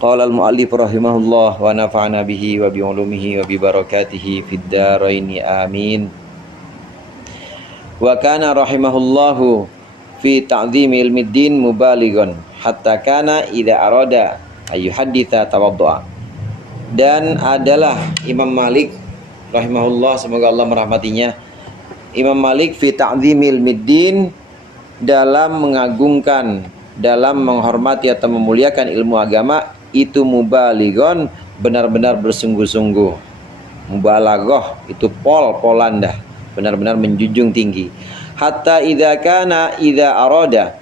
Qala al-mu'allif rahimahullah wa nafa'ana bihi wa bi ulumihi wa bi barakatihi fid dharain amin. Wa kana rahimahullahu fi ta'dhimi ilmiddin mubalighun hatta kana idza arada ayyuhadditsa tawaddu'a. Dan adalah Imam Malik rahimahullah, semoga Allah merahmatinya, Imam Malik fi ta'dhimi ilmiddin, dalam mengagungkan, dalam menghormati atau memuliakan ilmu agama, itu mubalighon, benar-benar bersungguh-sungguh. Mubalaghah itu polan dah, benar-benar menjunjung tinggi. Hatta idza kana idza arada,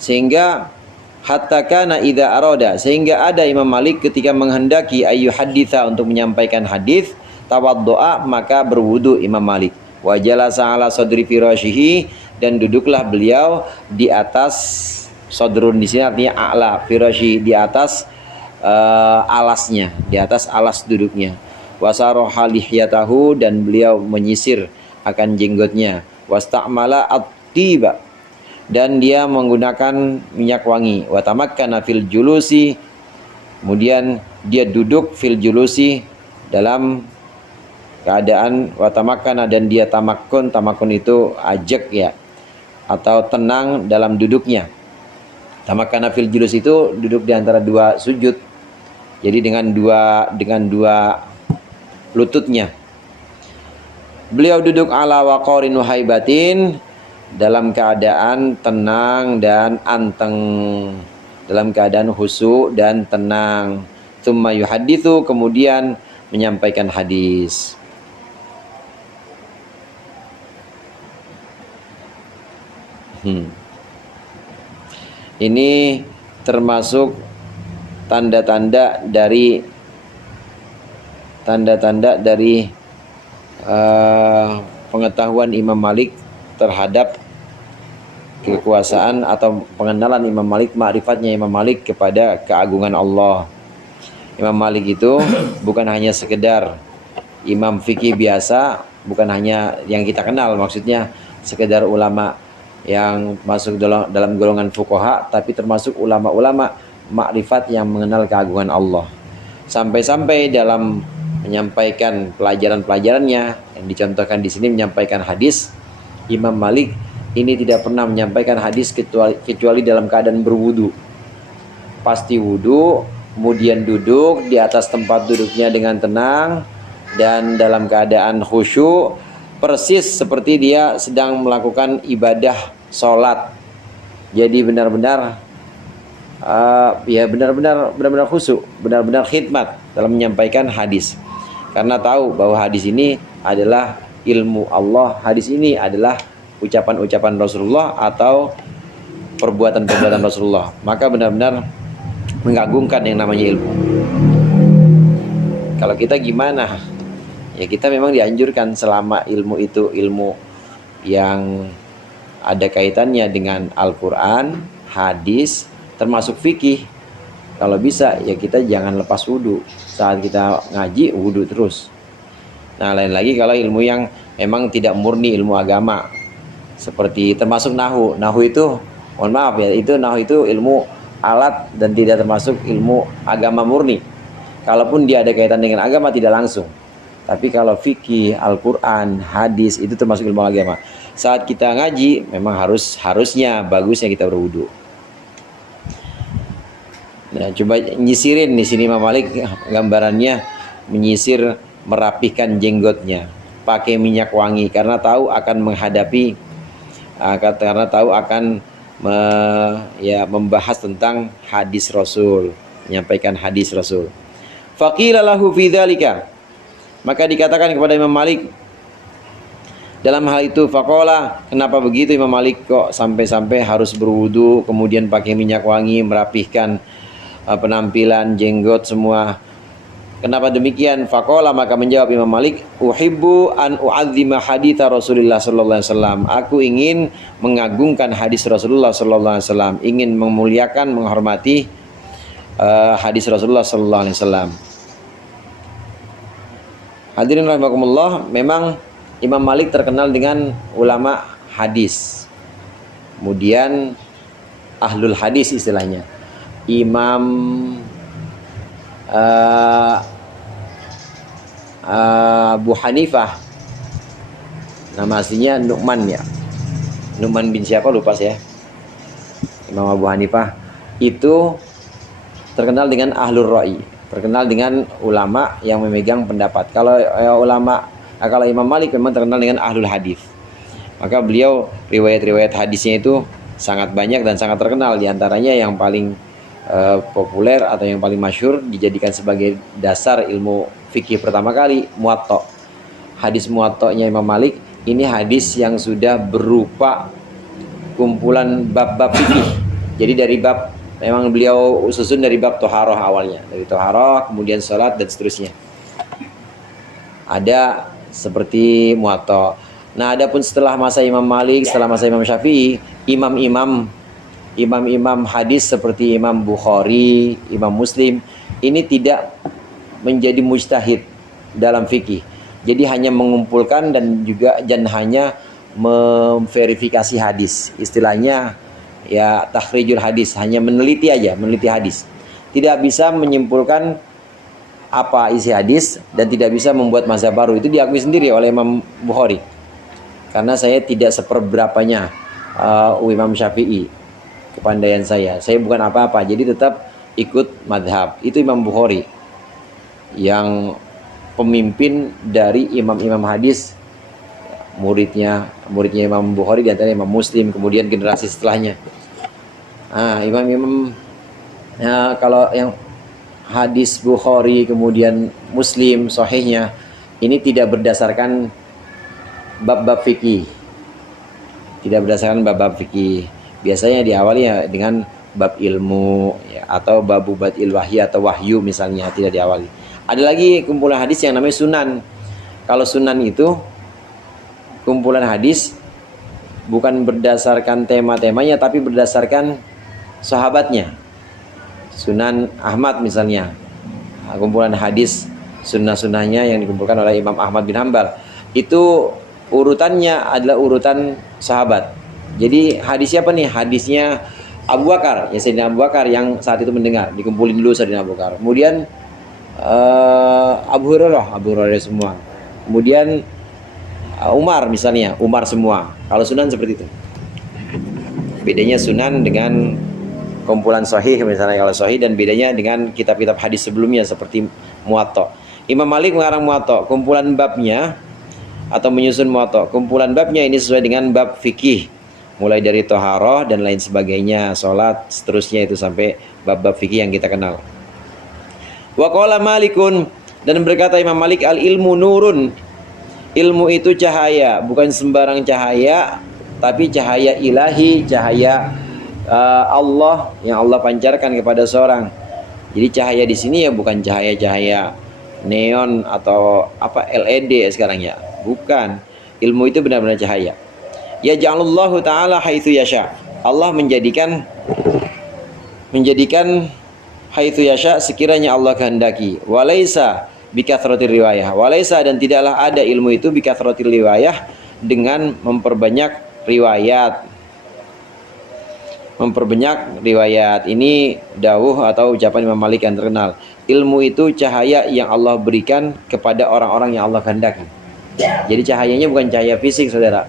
sehingga hatta kana idza arada, sehingga ada Imam Malik ketika menghendaki ayu haditha, untuk menyampaikan hadis, tawaddu'a, maka berwudu Imam Malik. Wa jalasa ala sadri firashihi, dan duduklah beliau di atas, sodrun di sini artinya a'la, firasyi di atas alasnya, di atas alas duduknya. Wasaroha lihyatahu, dan beliau menyisir akan jenggotnya. Wasta'mala at-tiba, dan dia menggunakan minyak wangi. Watamakkana fil julusi, kemudian dia duduk fil julusi, dalam keadaan watamakkana, dan dia tamakkun. Tamakkun itu ajak ya, atau tenang dalam duduknya. Tamakkana fil julus itu duduk di antara dua sujud. Jadi dengan dua lututnya. Beliau duduk ala waqarin wahaibatin, dalam keadaan tenang dan anteng, dalam keadaan khusyuk dan tenang. Tsumma yuhaditsu, kemudian menyampaikan hadis. Ini termasuk tanda-tanda dari pengetahuan Imam Malik terhadap kekuasaan, atau pengenalan Imam Malik, ma'rifatnya Imam Malik kepada keagungan Allah. Imam Malik itu bukan hanya sekedar imam fikih biasa, bukan hanya yang kita kenal, maksudnya sekedar ulama yang masuk dalam golongan fuqaha, tapi termasuk ulama-ulama makrifat yang mengenal keagungan Allah. Sampai-sampai dalam menyampaikan pelajaran-pelajarannya yang dicontohkan di sini, menyampaikan hadis, Imam Malik ini tidak pernah menyampaikan hadis kecuali dalam keadaan berwudu. Pasti wudu, kemudian duduk di atas tempat duduknya dengan tenang dan dalam keadaan khusyuk, persis seperti dia sedang melakukan ibadah sholat. Jadi benar-benar benar-benar khusyuk, benar-benar khidmat dalam menyampaikan hadis. Karena tahu bahwa hadis ini adalah ilmu Allah, hadis ini adalah ucapan-ucapan Rasulullah atau perbuatan-perbuatan Rasulullah. Maka benar-benar mengagungkan yang namanya ilmu. Kalau kita gimana? Ya kita memang dianjurkan selama ilmu itu ilmu yang ada kaitannya dengan Al-Quran, hadis, termasuk fikih. Kalau bisa ya kita jangan lepas wudu. Saat kita ngaji wudu terus. Nah, lain lagi kalau ilmu yang memang tidak murni ilmu agama, seperti termasuk nahu. Nahu itu, mohon maaf ya, nahu itu ilmu alat dan tidak termasuk ilmu agama murni. Kalaupun dia ada kaitan dengan agama tidak langsung. Tapi kalau fikih, Al-Quran, hadis itu termasuk ilmu agama. Saat kita ngaji memang harusnya bagusnya kita berwudu. Nah, coba nyisirin di sini Imam Malik gambarannya menyisir, merapihkan jenggotnya, pakai minyak wangi karena tahu akan menghadapi, karena tahu akan membahas tentang hadis Rasul, menyampaikan hadis Rasul. Faqila lahu fi dzalika, maka dikatakan kepada Imam Malik dalam hal itu, faqala, kenapa begitu Imam Malik kok sampai-sampai harus berwudu, kemudian pakai minyak wangi, merapihkan penampilan, jenggot semua. Kenapa demikian? Faqala, maka menjawab Imam Malik, uhibbu an u'azzima haditha Rasulullah sallallahu alaihi wasallam. Aku ingin mengagungkan hadis Rasulullah sallallahu alaihi wasallam, ingin memuliakan, menghormati hadis Rasulullah sallallahu alaihi wasallam. Hadirin rahimakumullah, memang Imam Malik terkenal dengan ulama hadis. Kemudian ahlul hadis istilahnya. Imam uh, Abu Hanifah, nama aslinya Nu'man ya, Nu'man bin siapa lupa saya. Imam Abu Hanifah itu terkenal dengan ahlur ra'i, terkenal dengan ulama yang memegang pendapat. Kalau kalau Imam Malik memang terkenal dengan ahlul hadis. Maka beliau riwayat-riwayat hadisnya itu sangat banyak dan sangat terkenal. Di antaranya yang paling populer atau yang paling masyhur dijadikan sebagai dasar ilmu fikih pertama kali, Muwatta. Hadis Muwatta'nya Imam Malik ini hadis yang sudah berupa kumpulan bab-bab fikih. Jadi dari bab, memang beliau susun dari bab toharoh awalnya, dari toharoh kemudian sholat dan seterusnya. Ada seperti Muwatta. Nah, adapun setelah masa Imam Malik, setelah masa Imam Syafi'i, imam-imam hadis seperti Imam Bukhari, Imam Muslim ini tidak menjadi mujtahid dalam fikih. Jadi hanya mengumpulkan dan hanya memverifikasi hadis. Istilahnya ya takhrijul hadis, hanya meneliti aja, meneliti hadis. Tidak bisa menyimpulkan apa isi hadis dan tidak bisa membuat mazhab baru. Itu diakui sendiri oleh Imam Bukhari. Karena saya tidak seperberapanya Imam Syafi'i kepandaian saya. Saya bukan apa-apa, jadi tetap ikut madhab. Itu Imam Bukhari yang pemimpin dari imam-imam hadis, muridnya Imam Bukhari di antara Imam Muslim, kemudian generasi setelahnya. Imam-imam kalau yang hadis Bukhari kemudian Muslim sahihnya ini tidak berdasarkan bab-bab fikih. Tidak berdasarkan bab-bab fikih. Biasanya diawali dengan bab ilmu ya, atau bab badil wahyi atau wahyu misalnya, tidak diawali. Ada lagi kumpulan hadis yang namanya sunan. Kalau sunan itu kumpulan hadis bukan berdasarkan tema-temanya tapi berdasarkan sahabatnya. Sunan Ahmad misalnya, kumpulan hadis sunnah-sunnahnya yang dikumpulkan oleh Imam Ahmad bin Hanbal. Itu urutannya adalah urutan sahabat. Jadi hadis siapa nih? Hadisnya Abu Bakar, ya Sayyidina Abu Bakar yang saat itu mendengar, dikumpulin dulu Sayyidina Abu Bakar. Kemudian Abu Hurairah semua. Kemudian Umar misalnya, Umar semua. Kalau sunan seperti itu. Bedanya sunan dengan kumpulan sahih misalnya, kalau sahih, dan bedanya dengan kitab-kitab hadis sebelumnya seperti Muwatta. Imam Malik mengarang Muwatta, kumpulan babnya atau menyusun Muwatta. Kumpulan babnya ini sesuai dengan bab fikih, mulai dari toharoh dan lain sebagainya, sholat, seterusnya itu sampai bab-bab fikih yang kita kenal. Wa qala Malikun, dan berkata Imam Malik, al ilmu nurun, ilmu itu cahaya, bukan sembarang cahaya, tapi cahaya ilahi, cahaya Allah yang Allah pancarkan kepada seorang. Jadi cahaya di sini ya bukan cahaya-cahaya neon atau apa LED sekarang ya. Bukan. Ilmu itu benar-benar cahaya. Ya ja'alallahu ta'ala haitsu yasha. Allah menjadikan haitsu yasha sekiranya Allah kehendaki. Walaisa bikathratir riwayah. Walaisa, dan tidaklah ada ilmu itu bikathratir riwayah, dengan memperbanyak riwayat. Memperbanyak riwayat. Ini dawuh atau ucapan Imam Malik yang terkenal. Ilmu itu cahaya yang Allah berikan kepada orang-orang yang Allah kehendaki. Jadi cahayanya bukan cahaya fisik, saudara.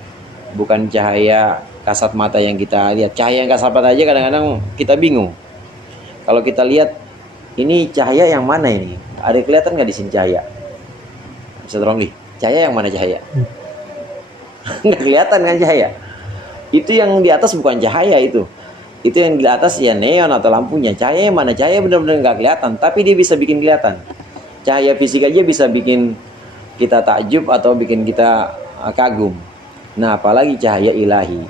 Bukan cahaya kasat mata yang kita lihat. Cahaya yang kasat mata aja kadang-kadang kita bingung. Kalau kita lihat, ini cahaya yang mana ini? Ada kelihatan nggak di sini cahaya? Bisa tolong nih. Cahaya yang mana cahaya? Nggak kelihatan kan cahaya? Itu yang di atas bukan cahaya itu. Itu yang di atas ya neon atau lampunya. Cahaya yang mana? Cahaya benar-benar nggak kelihatan, tapi dia bisa bikin kelihatan. Cahaya fisik aja bisa bikin kita takjub atau bikin kita kagum. Nah, apalagi cahaya ilahi.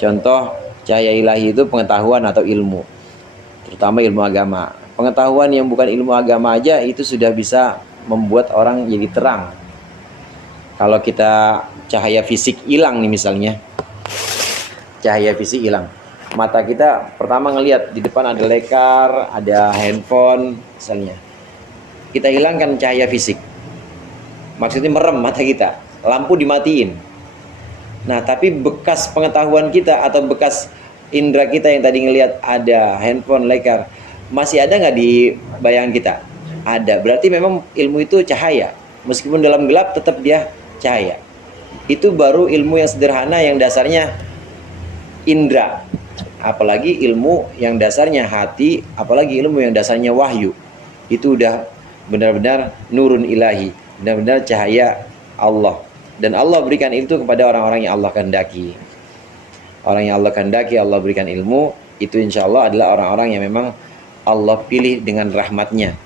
Contoh cahaya ilahi itu pengetahuan atau ilmu, terutama ilmu agama. Pengetahuan yang bukan ilmu agama aja itu sudah bisa membuat orang jadi terang. Kalau kita cahaya fisik hilang nih misalnya, cahaya fisik hilang, mata kita pertama ngelihat di depan ada lekar, ada handphone misalnya, kita hilangkan cahaya fisik, maksudnya merem mata kita, lampu dimatiin. Nah, tapi bekas pengetahuan kita atau bekas indera kita yang tadi ngelihat ada handphone, lekar, masih ada nggak di bayangan kita? Ada. Berarti memang ilmu itu cahaya. Meskipun dalam gelap tetap dia cahaya. Itu baru ilmu yang sederhana yang dasarnya indra. Apalagi ilmu yang dasarnya hati, apalagi ilmu yang dasarnya wahyu. Itu udah benar-benar nurun ilahi, benar-benar cahaya Allah. Dan Allah berikan itu kepada orang-orang yang Allah kehendaki. Orang yang Allah kehendaki, Allah berikan ilmu, itu insya Allah adalah orang-orang yang memang Allah pilih dengan rahmatnya.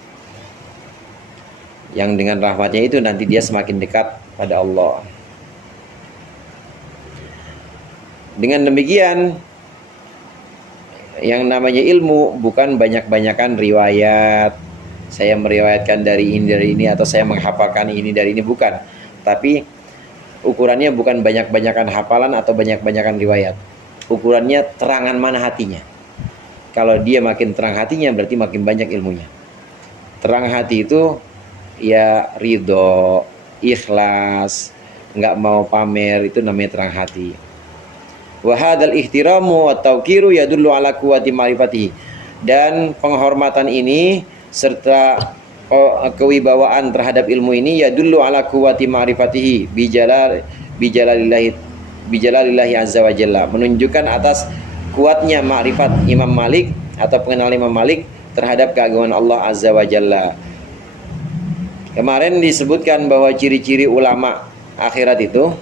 Yang dengan rahmatnya itu nanti dia semakin dekat pada Allah. Dengan demikian, yang namanya ilmu bukan banyak-banyakan riwayat. Saya meriwayatkan dari ini atau saya menghafalkan ini dari ini, bukan. Tapi ukurannya bukan banyak-banyakan hafalan atau banyak-banyakan riwayat. Ukurannya terangan mana hatinya. Kalau dia makin terang hatinya berarti makin banyak ilmunya. Terang hati itu ya ridho, ikhlas, nggak mau pamer, itu namanya terang hati. Wa hadzal ihtiramu wa tauqiru yadullu ala quwwati ma'rifatihi. Dan penghormatan ini serta kewibawaan terhadap ilmu ini yadullu ala quwwati ma'rifatihi bijalalillahi azza wa jalla, menunjukkan atas kuatnya ma'rifat Imam Malik atau pengenalan Imam Malik terhadap keagungan Allah azza wa jalla. Kemarin disebutkan bahwa ciri-ciri ulama akhirat itu,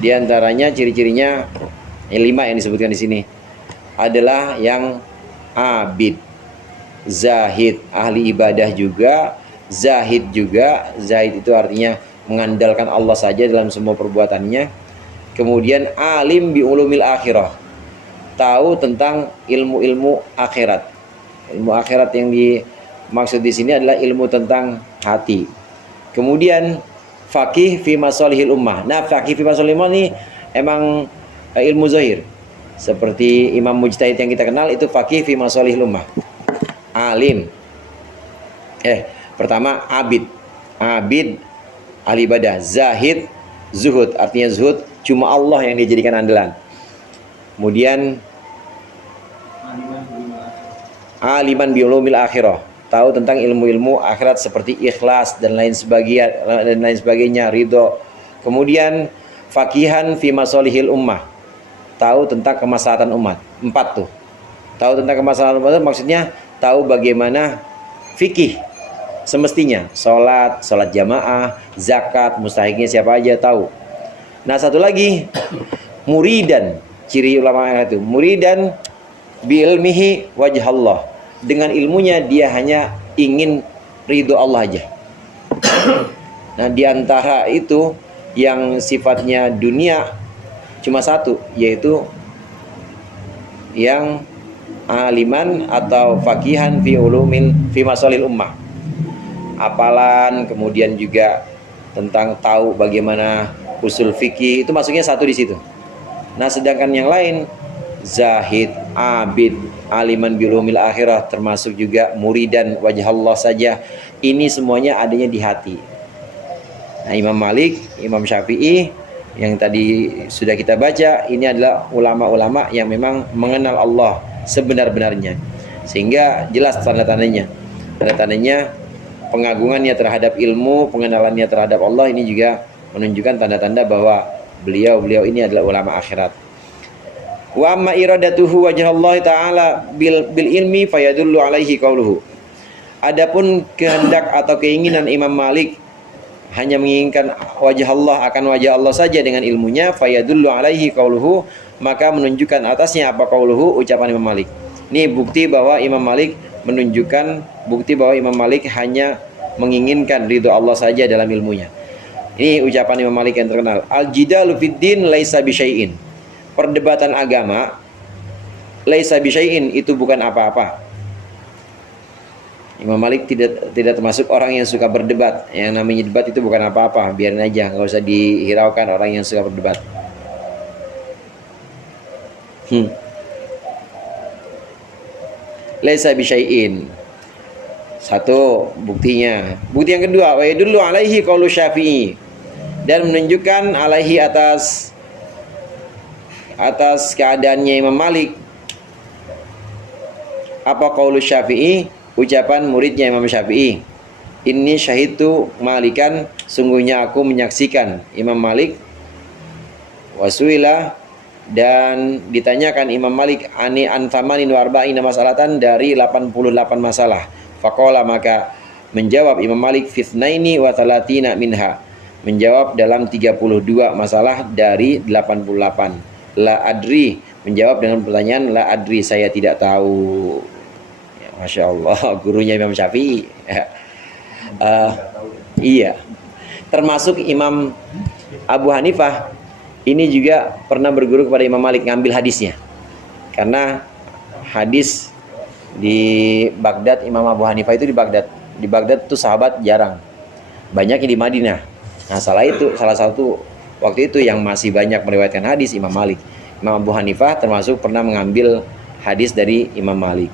diantaranya ciri-cirinya 5 yang disebutkan di sini adalah yang abid, zahid, ahli ibadah juga, zahid juga. Zahid itu artinya mengandalkan Allah saja dalam semua perbuatannya. Kemudian alim bi ulumil akhirah, tahu tentang ilmu-ilmu akhirat. Ilmu akhirat yang dimaksud di sini adalah ilmu tentang hati. Kemudian faqih fi masalihil ummah. Nah, faqih fi masalihil ummah ini emang ilmu zahir. Seperti Imam Mujtahid yang kita kenal itu faqih fi masalihil ummah. Alim. Pertama abid. Abid, ahli ibadah. Zahid, zuhud. Artinya zuhud cuma Allah yang dijadikan andalan. Kemudian aliman bi ulumil akhirah, tahu tentang ilmu-ilmu akhirat seperti ikhlas dan lain sebagainya, ridho. Kemudian faqihan fi masalihil ummah, tahu tentang kemaslahatan umat. 4 tuh. Tahu tentang kemaslahatan umat maksudnya tahu bagaimana fikih semestinya, sholat jamaah, zakat, mustahiknya siapa aja tahu. Nah, satu lagi muridan, ciri ulama itu muridan bi ilmihi wajhallah, dengan ilmunya dia hanya ingin ridho Allah aja. Nah, diantara itu yang sifatnya dunia cuma satu, yaitu yang aliman atau faqihan fi masalil ummah, apalan, kemudian juga tentang tahu bagaimana usul fikih, itu masuknya satu di situ. Nah, sedangkan yang lain zahid, abid, aliman bi ulumil akhirah, termasuk juga muridan wajhallah saja, ini semuanya adanya di hati. Nah, Imam Malik, Imam Syafi'i yang tadi sudah kita baca, ini adalah ulama-ulama yang memang mengenal Allah sebenar-benarnya, sehingga jelas tanda-tandanya. Tanda-tandanya pengagungannya terhadap ilmu, pengenalannya terhadap Allah, ini juga menunjukkan tanda-tanda bahwa beliau ini adalah ulama akhirat. Wa amma iradatuhu wajhallahi ta'ala bil ilmi fayadullu alaihi qauluhu. Adapun kehendak atau keinginan Imam Malik hanya menginginkan wajah Allah, akan wajah Allah saja dengan ilmunya, fayadullu alaihi qauluhu, maka menunjukkan atasnya apa qauluhu, ucapan Imam Malik. Ini bukti bahwa Imam Malik menunjukkan bukti bahwa Imam Malik hanya menginginkan ridho Allah saja dalam ilmunya. Ini ucapan Imam Malik yang terkenal. Al-jidalu fid din laisa bisyai'in. Perdebatan agama laisa bisyai'in, itu bukan apa-apa. Imam Malik tidak termasuk orang yang suka berdebat. Yang namanya debat itu bukan apa-apa, biarin aja, nggak usah dihiraukan orang yang suka berdebat. Laisa bisyai'in. Satu buktinya. Bukti yang kedua, wa yadullu alaihi qaulu Syafi'i, dan menunjukkan alaihi atas keadaannya Imam Malik. Apa qaulu Syafi'i? Ucapan muridnya Imam Syafi'i, inni syahidtu Malikan, sungguhnya aku menyaksikan Imam Malik. Wasuila, dan ditanyakan Imam Malik ani an thamanin wa arba'ina masalatan, dari 88 masalah. Faqala, maka menjawab Imam Malik, fitnaini wa thalathina minha, menjawab dalam 32 masalah dari 88. La adri, menjawab dengan pertanyaan la adri, saya tidak tahu. Ya, Masya Allah, gurunya Imam Syafi'i. Iya, termasuk Imam Abu Hanifah ini juga pernah berguru kepada Imam Malik, ngambil hadisnya. Karena hadis di Baghdad, Imam Abu Hanifah itu di Baghdad. Di Baghdad itu sahabat jarang, banyak yang di Madinah. Nah, salah satu waktu itu yang masih banyak meriwayatkan hadis Imam Malik. Imam Abu Hanifah termasuk pernah mengambil hadis dari Imam Malik,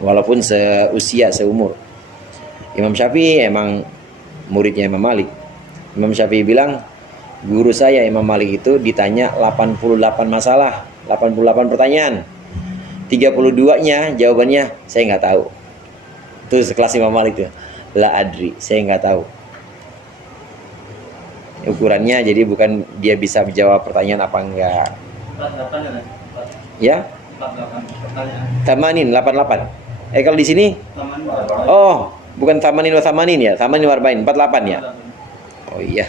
walaupun seumur. Imam Syafi'i emang muridnya Imam Malik. Imam Syafi'i bilang, guru saya Imam Malik itu ditanya 88 masalah, 88 pertanyaan. 32-nya jawabannya saya nggak tahu. Itu sekelas Imam Malik tuh. La adri, saya nggak tahu. Ukurannya jadi bukan dia bisa menjawab pertanyaan apa enggak. Ya? 88. 88. Kalau di sini? Oh, bukan tamanin wa tamanin ya, tamanin wa arba'in, 48 ya. Oh iya.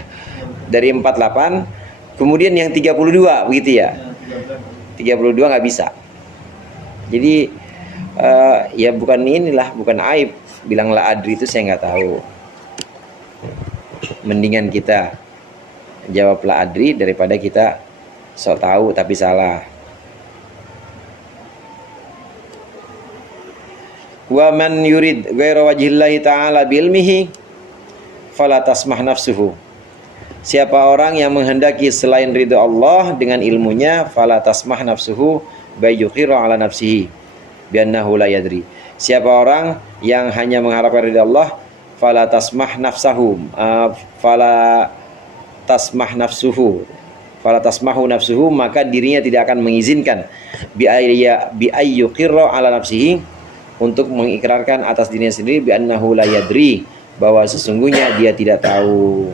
Dari 48, kemudian yang 32 begitu ya. 32 nggak bisa. Jadi ya bukan inilah, bukan aib bilang la adri itu saya nggak tahu. Mendingan kita jawab la adri daripada kita sok tahu tapi salah. Wa man yurid ghaira wajhillahi ta'ala bilmihi fala tasmah nafsuhu. Siapa orang yang menghendaki selain ridho Allah dengan ilmunya, fala tasmah nafsuhu bayyukhiru ala nafsihi biannahu la yadri. Siapa orang yang hanya mengharapkan ridho Allah, fala tasmah nafsahu, fala tasmahu nafsuhu, maka dirinya tidak akan mengizinkan bi ayyukhiru ala nafsihi, untuk mengikrarkan atas dirinya sendiri, biannahu la yadri, bahwa sesungguhnya dia tidak tahu.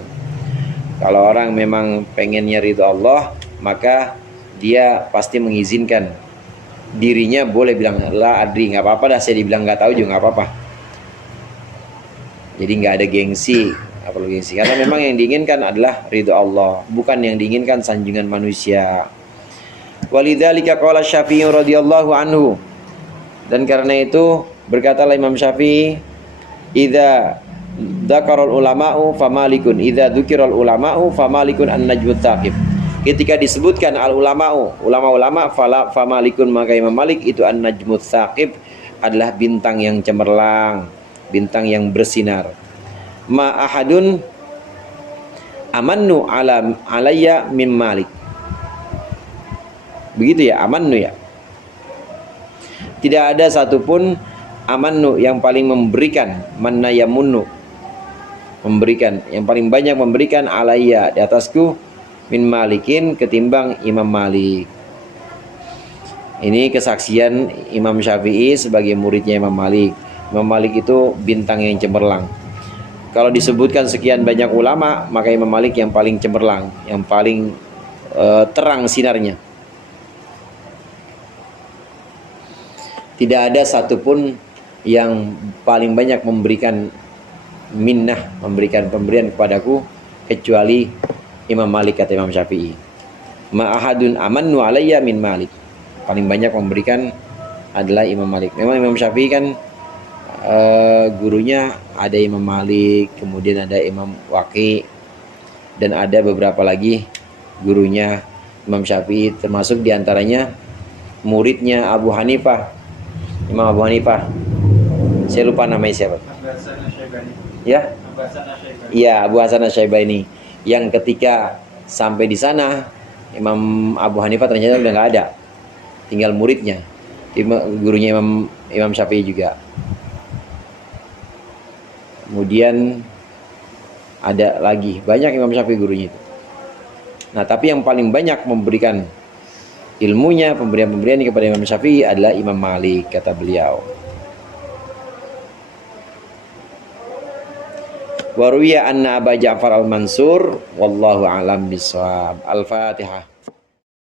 Kalau orang memang pengennya ridho Allah, maka dia pasti mengizinkan dirinya boleh bilang la adri, nggak apa-apa dah, saya dibilang nggak tahu juga nggak apa-apa. Jadi nggak ada gengsi, nggak perlu gengsi, karena memang yang diinginkan adalah ridho Allah, bukan yang diinginkan sanjungan manusia. Walidzalika qala Syafi'i radhiyallahu anhu, dan karena itu berkatalah Imam Syafi'i, idza dzakarul ulama'u famalikun, idza dzukirul ulama'u famalikun an-najmut tsaqib. Ketika disebutkan al-ulama'u, ulama-ulama, famalikun, maka Imam Malik itu an-najmut tsaqib, adalah bintang yang cemerlang, bintang yang bersinar. Ma ahadun amannu alayya min Malik. Begitu ya, amannu ya. Tidak ada satupun amannu yang paling memberikan, manna yamunnu, memberikan, yang paling banyak memberikan alayya, di atasku, min Malikin, ketimbang Imam Malik. Ini kesaksian Imam Syafi'i sebagai muridnya Imam Malik. Imam Malik itu bintang yang cemerlang. Kalau disebutkan sekian banyak ulama, maka Imam Malik yang paling cemerlang, yang paling terang sinarnya. Tidak ada satupun yang paling banyak memberikan minnah, memberikan pemberian kepadaku, kecuali Imam Malik, kata Imam Syafi'i. Ma'ahadun amannu alayya min Malik. Paling banyak memberikan adalah Imam Malik. Memang Imam Syafi'i kan gurunya ada Imam Malik, kemudian ada Imam Waqi, dan ada beberapa lagi gurunya Imam Syafi'i, termasuk diantaranya muridnya Abu Hanifah, Imam Abu Hanifah. Saya lupa namanya siapa. Ya? Iya, Abu Hasan Asy-Syaibani. Yang ketika sampai di sana, Imam Abu Hanifah ternyata udah nggak ada, tinggal muridnya, gurunya Imam Syafi'i juga. Kemudian ada lagi banyak Imam Syafi'i gurunya itu. Nah, tapi yang paling banyak memberikan ilmunya, pemberian-pemberian kepada Imam Syafi'i adalah Imam Malik, kata beliau. Wa ruwiya anna Aba Ja'far al-Mansur wallahu a'lam bissawab. Al-Fatihah.